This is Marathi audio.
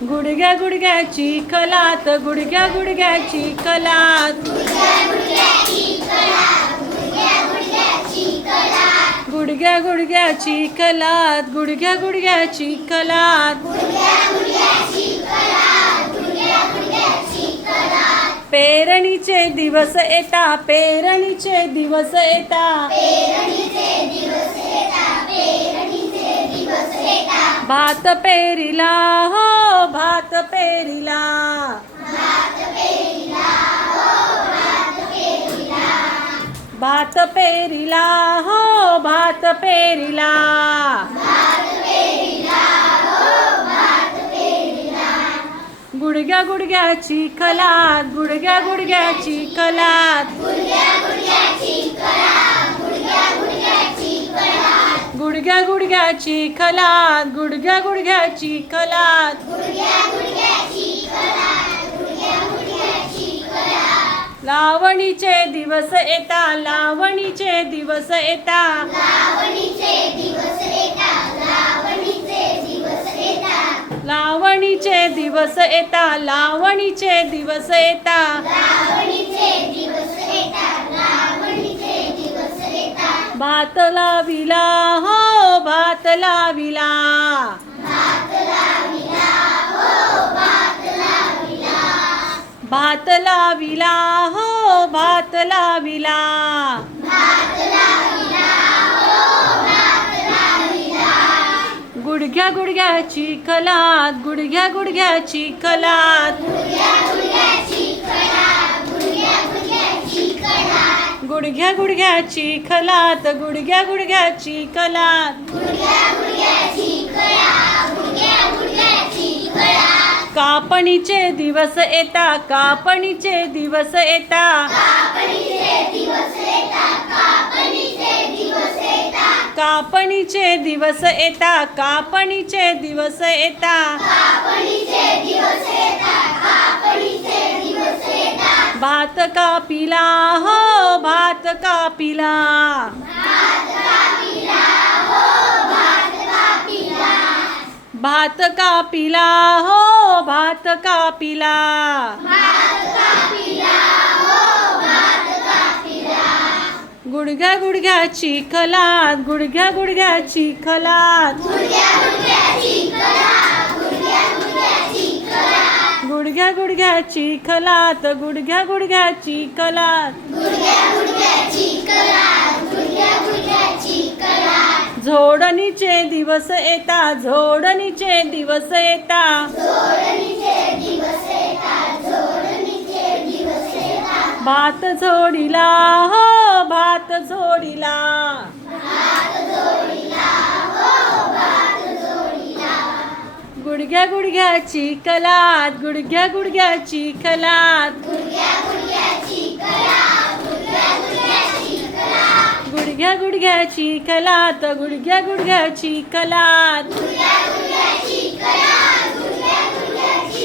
गुडघ्या गुडघ्याची कलात, गुडघ्या गुडघ्याची कलात, गुडघ्या गुडघ्याची कलात, गुडघ्या गुडघ्याची कलात, पेरणीचे दिवस येता, पेरणीचे दिवस येता, भात पेरिला हो भात पेरिला, भात पेरिला हो भात पेरिला, गुडघ्या गुडघ्याची कलात, गुडघ्या गुडघ्याची कलात, गुडघ्या गुडघ्याची कलात, गुडघ्या गुडघ्याची कलात, लावणीचे दिवस येता, लावणीचे दिवस येता, लावणीचे दिवस येता, लावणीचे दिवस येता, भात लाविला हो भात लाविला, भात लाविला हो भात लाविला, गुडघ्या गुडघ्याची कलात, गुडघ्या गुडघ्याची कलात, गुडघ्या गुडघ्याची कलात, गुडघ्या गुडघ्याची कलात, कापणीचे दिवस येता, कापणीचे दिवस येता, कापणीचे दिवस येता, कापणीचे दिवस येता, भात कापिला हो भात कापिला, भात कापिला हो भात कापिला, गुडघ्या गुडघ्याची कलात, गुडघ्या गुडघ्याची कलात, गुडघ्या गुडघ्याची कलात, गुडघ्या गुडघ्याची कलात, झोडणीचे दिवस येता, झोडणीचे दिवस येता, भात झोडीला हो भात झोडीला, गुडघ्या गुडघ्याची कलात, गुडघ्या गुडघ्याची कलात, गुडघ्या गुडघ्याची कलात, गुडघ्या गुडघ्याची कलात,